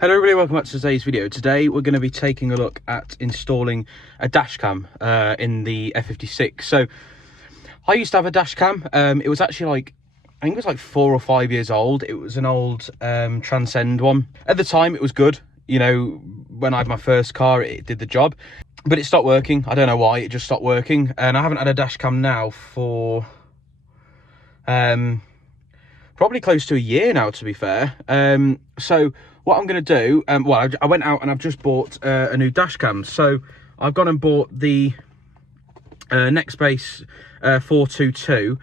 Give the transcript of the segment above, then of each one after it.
Hello everybody, welcome back to today's video. Today we're going to be taking a look at installing a dash cam in the F56. So I used to have a dash cam. It was actually I think it was like 4 or 5 years old. It was an old Transcend one. At the time it was good. You know, when I had my first car it did the job, but it stopped working. I don't know why, it just stopped working. And I haven't had a dash cam now for probably close to a year now, to be fair. So what I'm going to do, well, I went out and I've just bought a new dash cam. So I've gone and bought the Nextbase 422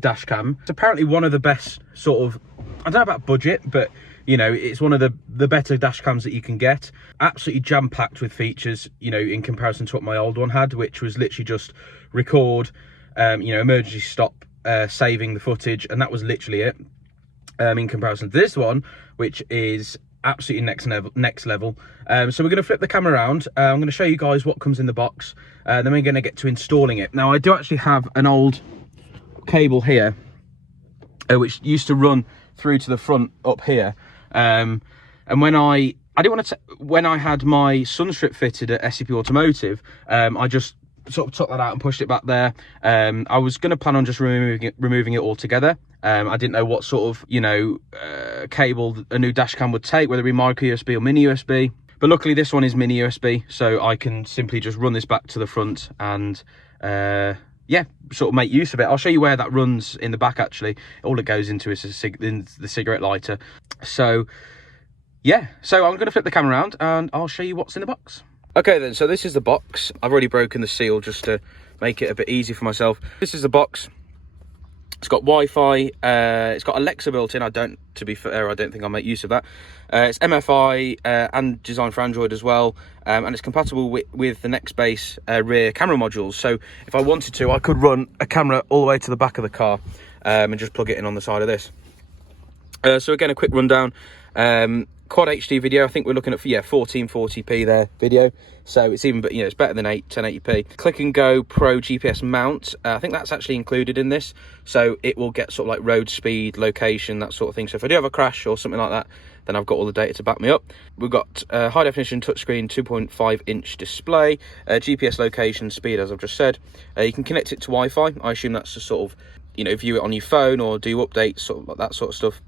dash cam. It's apparently one of the best sort of, I don't know about budget, but you know, it's one of the better dash cams that you can get. Absolutely jam-packed with features, you know, in comparison to what my old one had, which was literally just record, you know, emergency stop, saving the footage, and that was literally it. In comparison to this one, which is absolutely next level. So we're going to flip the camera around. I'm going to show you guys what comes in the box, then we're going to get to installing it. Now I do actually have an old cable here, which used to run through to the front up here, and when I didn't want to, when I had my sunstrip fitted at SCP Automotive, I just sort of took that out and pushed it back there. I was going to plan on just removing it altogether. I didn't know what sort of, you know, cable a new dash cam would take, whether it be micro USB or mini USB. But luckily this one is mini USB, so I can simply just run this back to the front and yeah, sort of make use of it. I'll show you where that runs in the back actually. All it goes into is the cigarette lighter. So yeah, so I'm going to flip the camera around and I'll show you what's in the box. Okay then, so this is the box. I've already broken the seal just to make it a bit easy for myself. This is the box. It's got Wi-Fi, it's got Alexa built in. To be fair, I don't think I'll make use of that. It's MFI and designed for Android as well, and it's compatible with the Nextbase rear camera modules. So if I wanted to, I could run a camera all the way to the back of the car and just plug it in on the side of this. So again, a quick rundown. Quad HD video, I think we're looking at, yeah, 1440p there video, so it's even, you know, it's better than 1080p. Click and Go Pro GPS mount, I think that's actually included in this, so it will get sort of like road speed, location, that sort of thing. So if I do have a crash or something like that, then I've got all the data to back me up. We've got high definition touchscreen 2.5-inch display, GPS location, speed, as I've just said. You can connect it to Wi-Fi. I assume that's to sort of, you know, view it on your phone or do updates, sort of like that sort of stuff.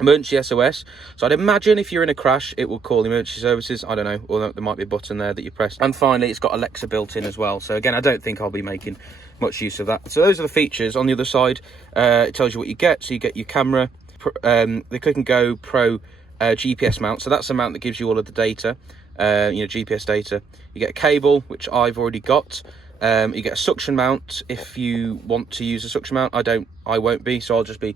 Emergency SOS, so I'd imagine if you're in a crash it will call emergency services. I don't know, or there might be a button there that you press. And finally, it's got Alexa built in as well, so again, I don't think I'll be making much use of that. So those are the features. On the other side, it tells you what you get. So you get your camera, the Click and Go Pro GPS mount, so that's the mount that gives you all of the data, you know, GPS data. You get a cable, which I've already got. You get a suction mount if you want to use a suction mount. I won't be, so I'll just be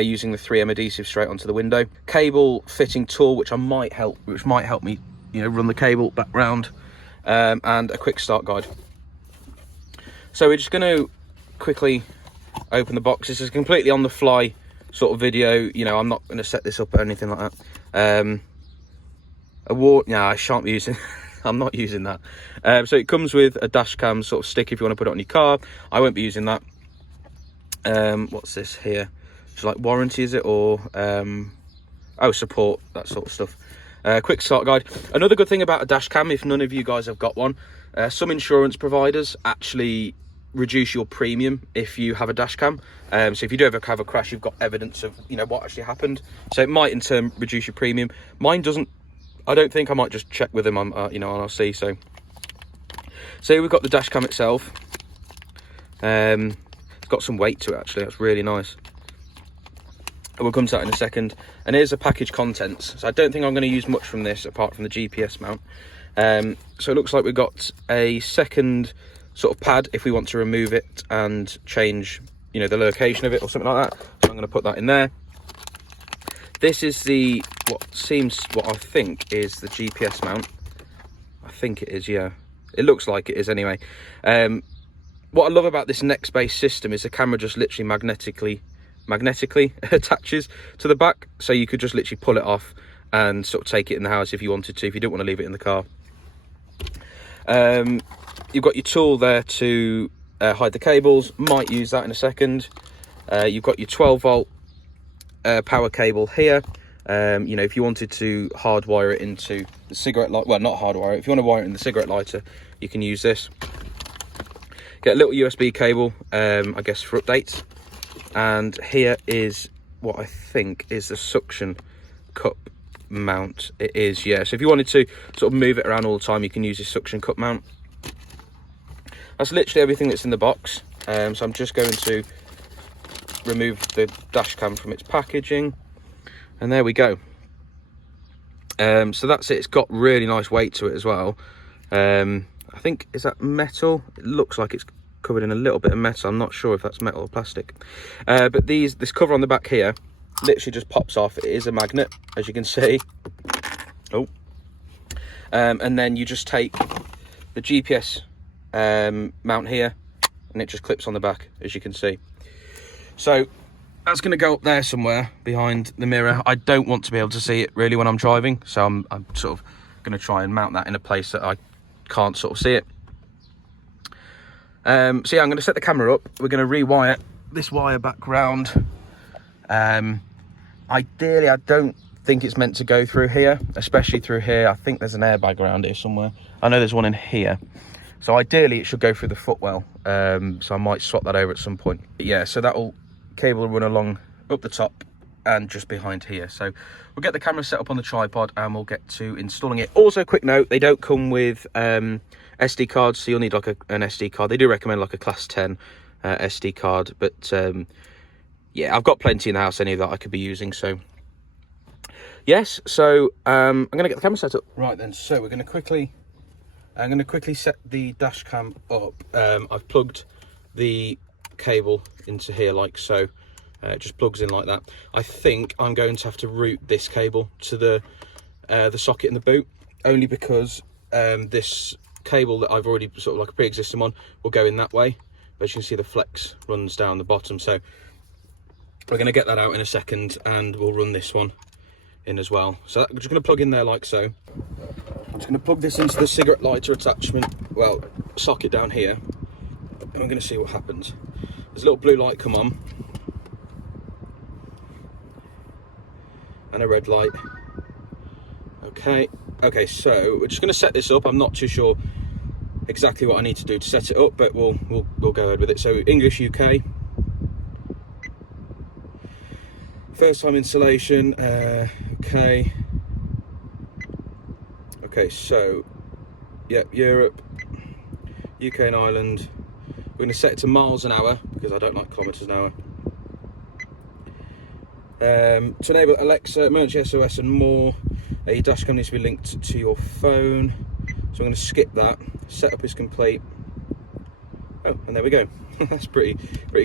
using the 3M adhesive straight onto the window. Cable fitting tool, which might help me, you know, run the cable back round, and a quick start guide. So we're just going to quickly open the box. This is completely on the fly sort of video. You know, I'm not going to set this up or anything like that. No, I shan't be using. I'm not using that. So it comes with a dash cam sort of stick if you want to put it on your car. I won't be using that. What's this here? It's like warranty, is it, or oh, support, that sort of stuff. Quick start guide. Another good thing about a dash cam, if none of you guys have got one, some insurance providers actually reduce your premium if you have a dash cam. So if you do ever have a crash, you've got evidence of, you know, what actually happened. So it might in turn reduce your premium. Mine doesn't. I don't think. I might just check with them on, you know, and I'll see. So we've got the dash cam itself. It's got some weight to it actually. That's really nice. We'll come to that in a second. And here's the package contents. So I don't think I'm going to use much from this apart from the GPS mount. So it looks like we've got a second sort of pad if we want to remove it and change, you know, the location of it or something like that. So I'm going to put that in there. This is what I think is the GPS mount. I think it is, yeah. It looks like it is anyway. What I love about this Nextbase system is the camera just literally magnetically attaches to the back, so you could just literally pull it off and sort of take it in the house if you wanted to, if you don't want to leave it in the car. You've got your tool there to hide the cables. Might use that in a second. You've got your 12 volt power cable here, You know, if you wanted to hardwire it into the cigarette light, well, not hardwire it, if you want to wire it in the cigarette lighter, you can use this. Get a little USB cable, I guess, for updates. And here is what I think is the suction cup mount. It is, yeah. So if you wanted to sort of move it around all the time, you can use this suction cup mount. That's literally everything that's in the box. So I'm just going to remove the dash cam from its packaging, and there we go. So that's it. It's got really nice weight to it as well. I think, is that metal? It looks like it's covered in a little bit of metal. I'm not sure if that's metal or plastic. But this cover on the back here literally just pops off. It is a magnet, as you can see. Oh. And then you just take the GPS mount here, and it just clips on the back, as you can see. So that's going to go up there somewhere behind the mirror. I don't want to be able to see it really when I'm driving, so I'm sort of going to try and mount that in a place that I can't sort of see it. So yeah, I'm going to set the camera up. We're going to rewire this wire back round. Ideally, I don't think it's meant to go through here, especially through here. I think there's an airbag around here somewhere. I know there's one in here. So ideally, it should go through the footwell. So I might swap that over at some point. But yeah, so that'll cable will run along up the top and just behind here. So we'll get the camera set up on the tripod and we'll get to installing it. Also, quick note, they don't come with SD cards, so you'll need like an SD card. They do recommend like a class 10 SD card, but yeah, I've got plenty in the house, any that I could be using. So yes, so I'm gonna get the camera set up. Right then, so I'm gonna quickly set the dash cam up. I've plugged the cable into here like so. It just plugs in like that. I think I'm going to have to route this cable to the socket in the boot, only because this cable that I've already sort of like a pre-existing one will go in that way. But you can see the flex runs down the bottom, so we're going to get that out in a second and we'll run this one in as well. So I'm just going to plug in there like so. I'm just going to plug this into the cigarette lighter attachment, well, socket down here, and I'm going to see what happens. There's a little blue light come on and a red light. Okay, so we're just going to set this up. I'm not too sure exactly what I need to do to set it up, but we'll go ahead with it. So English UK, first time installation. Okay, so yeah, Europe, UK and Ireland. We're going to set it to miles an hour because I don't like kilometers an hour. To enable Alexa, emergency SOS and more, a dash cam needs to be linked to your phone. So I'm going to skip that. Setup is complete. Oh, and there we go. That's pretty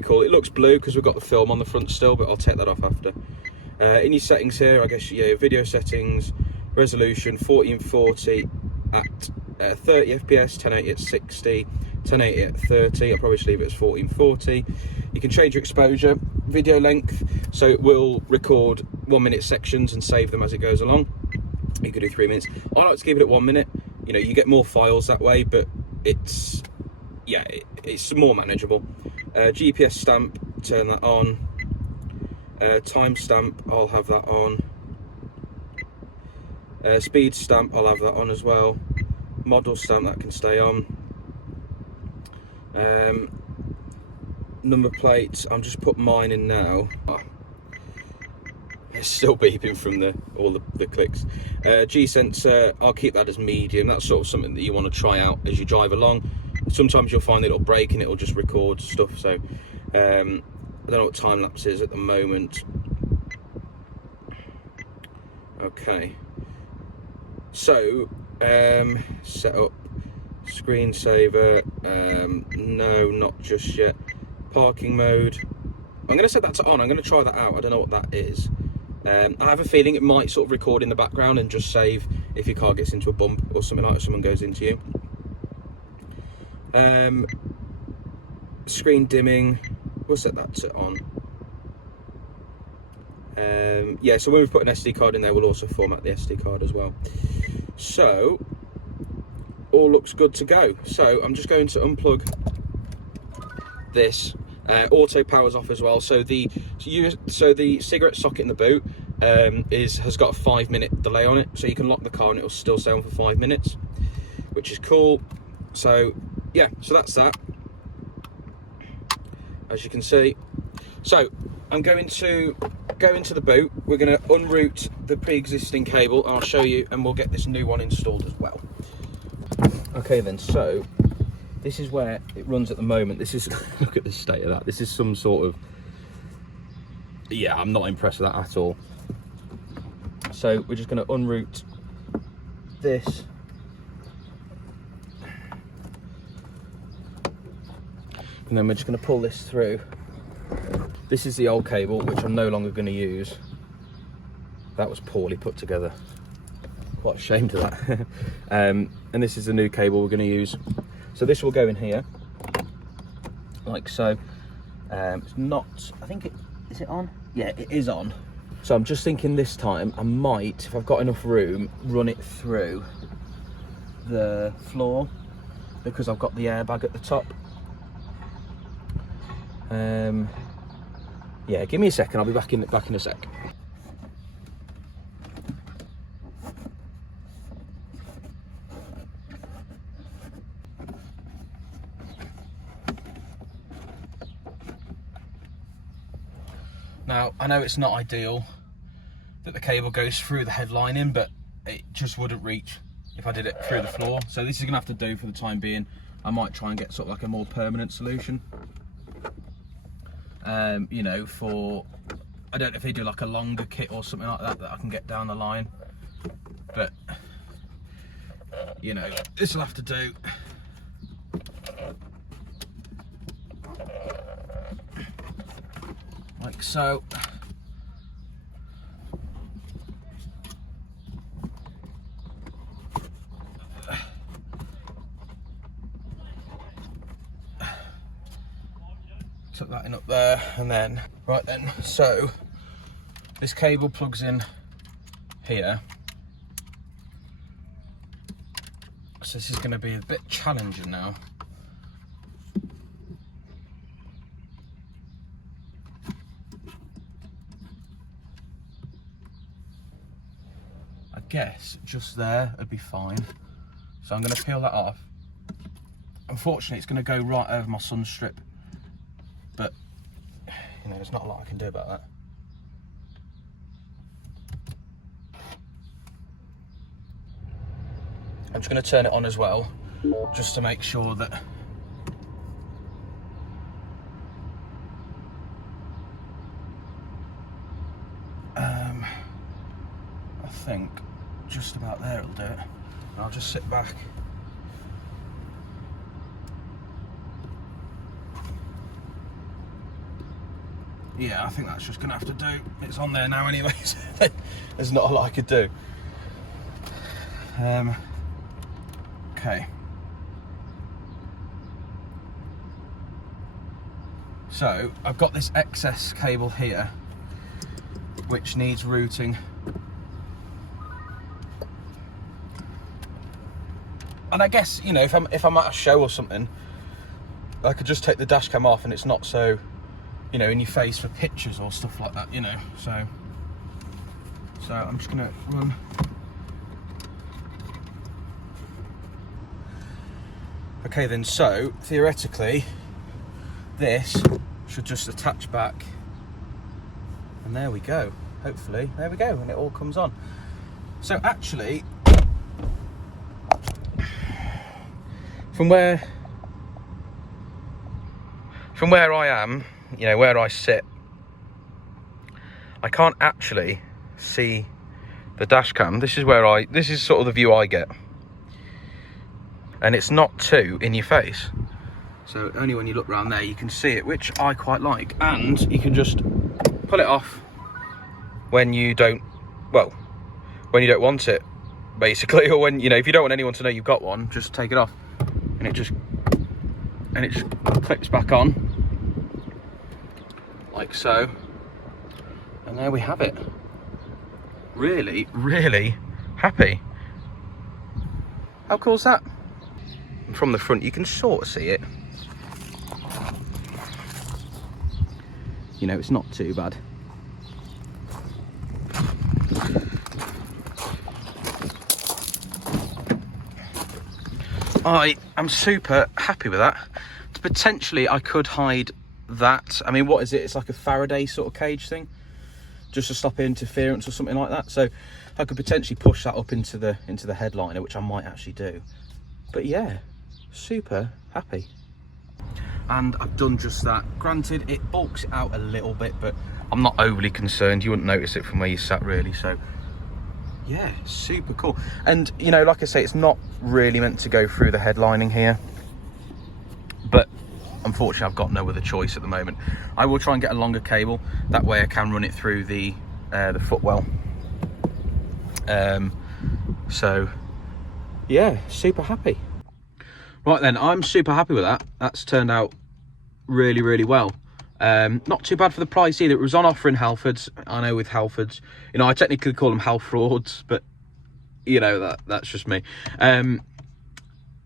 cool. It looks blue because we've got the film on the front still, but I'll take that off after. In your settings here, I guess, yeah, video settings, resolution 1440 at 30 FPS, 1080 at 60, 1080 at 30. I'll probably just leave it as 1440. You can change your exposure, video length, so it will record 1 minute sections and save them as it goes along. You could do 3 minutes. I like to keep it at 1 minute. You know, you get more files that way, but it's, yeah, it's more manageable. GPS stamp, turn that on. Time stamp, I'll have that on. Speed stamp, I'll have that on as well. Model stamp, that can stay on. Number plates, I'm just put mine in now. Oh, it's still beeping from all the clicks. G sensor, I'll keep that as medium. That's sort of something that you want to try out as you drive along. Sometimes you'll find it'll break and it'll just record stuff. So I don't know what time lapse is at the moment. Okay, so set up screensaver. No, not just yet. Parking mode, I'm going to set that to on. I'm going to try that out. I don't know what that is. I have a feeling it might sort of record in the background and just save if your car gets into a bump or something, like if someone goes into you. Screen dimming, we'll set that to on. Yeah, so when we put an SD card in there, we'll also format the SD card as well. So all looks good to go. So I'm just going to unplug this. Auto powers off as well. So the cigarette socket in the boot has got a 5-minute delay on it, so you can lock the car and it'll still stay on for 5 minutes, which is cool. So yeah, so that's that, as you can see. So I'm going to go into the boot. We're going to unroute the pre-existing cable, and I'll show you, and we'll get this new one installed as well. Okay then, so this is where it runs at the moment. This is look at the state of that. This is some sort of, yeah, I'm not impressed with that at all. So we're just going to unroute this, and then we're just going to pull this through. This is the old cable, which I'm no longer going to use. That was poorly put together. Quite ashamed of that. And this is the new cable we're going to use. So this will go in here, like so. It's not, I think it, is it on? Yeah, it is on. So I'm just thinking this time I might, if I've got enough room, run it through the floor, because I've got the airbag at the top. Yeah, give me a second, I'll be back in a sec. Now, I know it's not ideal that the cable goes through the headlining, but it just wouldn't reach if I did it through the floor. So this is gonna have to do for the time being. I might try and get sort of like a more permanent solution. You know, for, I don't know if they do like a longer kit or something like that I can get down the line. But, you know, this will have to do. Like so. Tuck that in up there, and then, right then, so this cable plugs in here. So this is going to be a bit challenging now. I guess just there would be fine. So I'm going to peel that off. Unfortunately, it's going to go right over my sun strip. But, you know, there's not a lot I can do about that. I'm just going to turn it on as well, just to make sure that I think just about there it'll do it. And I'll just sit back. Yeah, I think that's just gonna have to do. It's on there now anyway, so there's not a lot I could do. Okay. So I've got this excess cable here, which needs routing. And I guess, you know, if I'm at a show or something, I could just take the dash cam off and it's not so, you know, in your face for pictures or stuff like that, you know. So I'm just gonna run. Okay then, so theoretically this should just attach back, and there we go. Hopefully, there we go, and it all comes on. So actually, from where I am, you know, where I sit, I can't actually see the dash cam. This is sort of the view I get. And it's not too in your face. So only when you look around there you can see it, which I quite like. And you can just pull it off when you don't, well, when you don't want it, basically, or when, you know, if you don't want anyone to know you've got one, just take it off. And it just clips back on, like so. And there we have it. Really, really happy. How cool is that? From the front you can sort of see it. You know, it's not too bad. I am super happy with that. Potentially I could hide that. I mean, what is it? It's like a Faraday sort of cage thing, just to stop interference or something like that. So I could potentially push that up into the headliner, which I might actually do. But yeah, super happy. And I've done just that. Granted, it bulks it out a little bit, but I'm not overly concerned. You wouldn't notice it from where you sat, really. So yeah, super cool. And you know, like I say, it's not really meant to go through the headlining here, but unfortunately I've got no other choice at the moment. I will try and get a longer cable, that way I can run it through the footwell. So yeah, super happy. Right then, I'm super happy with that. That's turned out really, really well. Not too bad for the price either. It was on offer in Halfords. I know with Halfords, you know, I technically call them Half frauds, but you know, that's just me.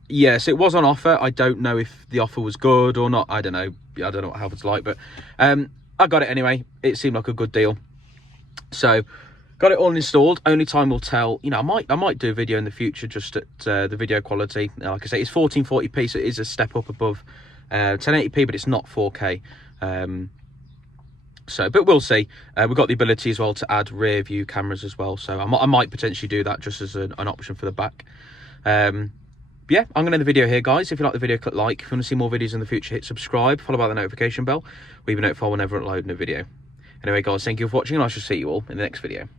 Yes, it was on offer. I don't know if the offer was good or not. I don't know. I don't know what Halfords like, but I got it anyway. It seemed like a good deal. So got it all installed. Only time will tell. You know, I might do a video in the future just at the video quality. Like I say, it's 1440p, so it is a step up above 1080p, but it's not 4K. So, but we'll see. We've got the ability as well to add rear view cameras as well. So I might potentially do that just as an option for the back. Yeah, I'm going to end the video here, guys. If you like the video, click like. If you want to see more videos in the future, hit subscribe, followed by the notification bell. We'll be notified whenever I upload a new video. Anyway, guys, thank you for watching, and I shall see you all in the next video.